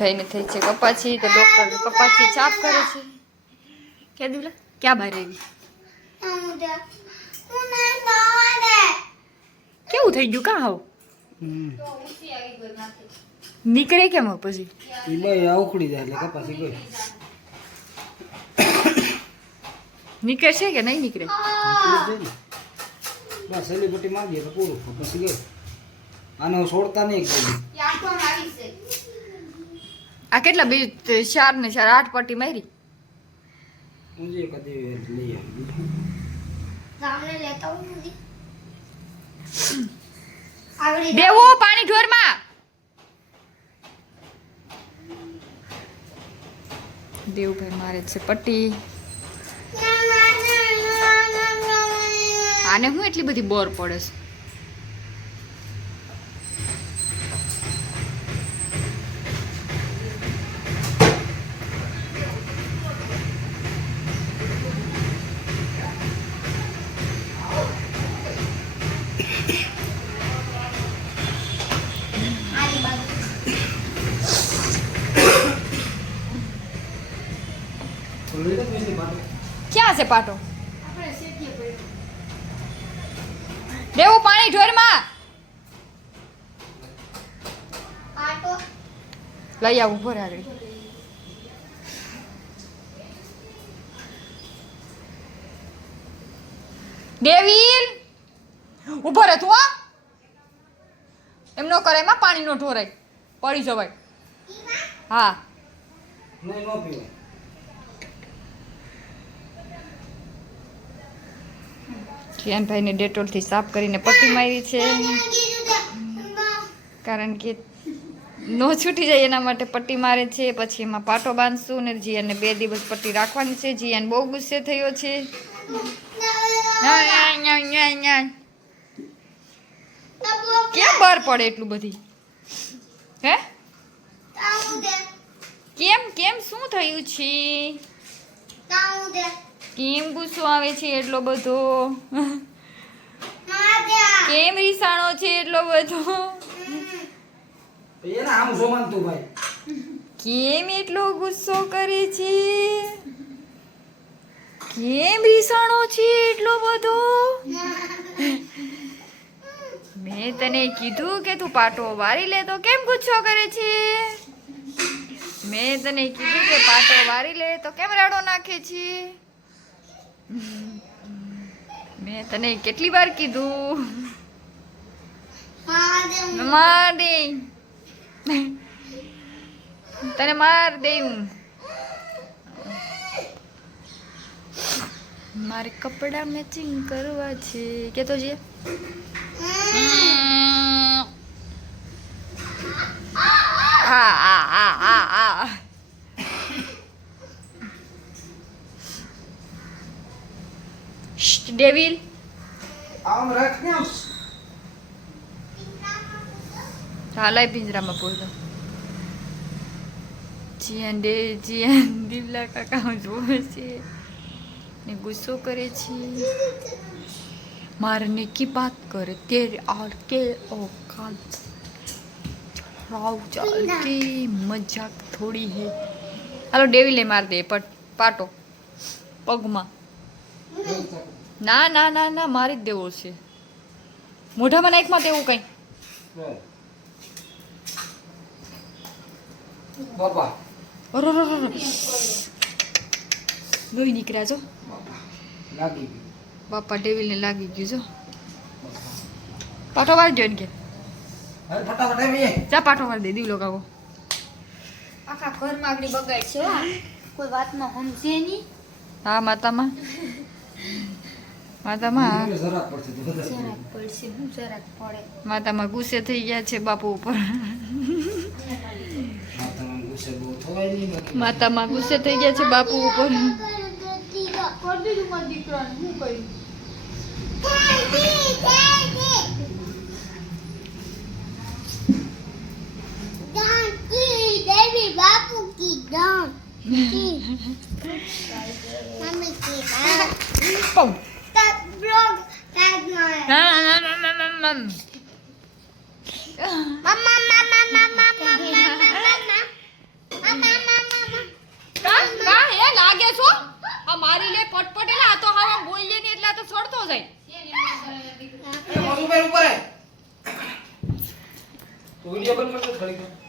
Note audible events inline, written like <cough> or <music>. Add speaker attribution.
Speaker 1: ભાઈને થઈ છે કપાછી તો ડોક્ટર કપાછી સાફ કરે છે. કે દુલા ક્યાં બહાર આવી કેવું થઈ ગયું? કાં હાવ નીકળે કેમ પછી?
Speaker 2: એ ભાઈ આ ઉખડી જાય એટલે કપાસી ગઈ
Speaker 1: છે કે નહીં નીકળે?
Speaker 2: બસ એની સેલિબ્રિટી માંગીએ તો પૂરું. પછી ગયો આને હું છોડતા નહીં
Speaker 1: આ કેટલા બી ચાર ને ચાર આઠ પટ્ટી મારી દેવો પાણી ઢોરમાં દેવભાઈ મારે છે પટ્ટી આને હું એટલી બધી બોર પડે છે ક્યાં છે પાટો? દેવું પાણી ઢોરમાં. લઈ આવું ભર આગળ દેવીર ઊભો રહે તું એમ નો કરે એમાં પાણી નો ઢોરાય. પડી જવાય. હા.
Speaker 2: નહીં ન પીવાય.
Speaker 1: કિયાનભાઈને ડેટોલથી સાફ કરીને પટ્ટી મારી છે. કારણ કે નો છૂટી જાય એના માટે પટ્ટી મારે છે. પછી એમાં પાટો બાંધશું ને જીયાને બે દિવસ પટ્ટી રાખવાની છે. જીયાને બહુ ગુસ્સે થયો છે. કેમ બહાર પડે એટલું બધી? હે? કેમ કેમ? શું થયું છે? કેમ ગુસ્સો આવે છે એટલો બધો? કેમ રીસાણો છે એટલો બધો?
Speaker 2: એને આમ જો માનતું ભાઈ.
Speaker 1: કેમ એટલો ગુસ્સો કરે છે? કેમ રીસાણો છે એટલો બધો? મેં તને કીધું કે તું પાટો વારી લે તો કેમ ગુસ્સો કરે છે? મેં તને કીધું કે પાટો વારી લે તો કેમ રાડો નાખે છે? મેં તને કેટલી વાર કીધું? માર દે તને માર દે હું મારે કપડા મેચિંગ કરવા છે. કે તો જે હા હા હા હા હા શ્ટ, ડેવિલ
Speaker 2: આમ રાખ ને
Speaker 1: હાલાય પિંજરામાં પૂર દો જીયાન ડે જીયાન દીવલા કાકા જોવે છે. ને ગુસ્સો કરે છે. મારને કી બાત કરે. તેર આર કે ઓકાત રાવ ચાલ કે મજાક થોડી હે. હાલો ડેવિલે માર દે પટ પાટો. પગમાં. ના ના ના ના મારી જ દેવો છે. મોઢામાં નાખમાં દેવું કંઈ. લોહી નીકળ્યા
Speaker 2: ગયું.
Speaker 1: બાપા ડેવિલને લાગી ગયું જો. પાટો મારી દો ને કે પાટો મારી દે દીવલો કાકો.
Speaker 3: આખા ઘરમાં આગળ બગાડ છે હો. કોઈ વાતમાં સમજે નહીં.
Speaker 1: હા માતામાં. માતામાં? માતામાં ગુસ્સે થઈ ગયા છે બાપુ ઉપર.
Speaker 2: માતામાં ગુસ્સે બહુ થવાય નહીં બાકી
Speaker 1: માતામાં ગુસ્સે થઈ ગયા છે બાપુ ઉપર.
Speaker 3: શું <laughs> blog
Speaker 4: kazmaya. Mama mama mama mama mama
Speaker 1: mama
Speaker 4: mama હે લાગે છો
Speaker 1: આ મારી લે પટપટેલા આ તો હવે
Speaker 4: બોલીએ ને એટલે તો છોડતો
Speaker 1: જાય
Speaker 2: એ મોસું ઉપર ઉપર વિડિયો બંધ કરી થોડી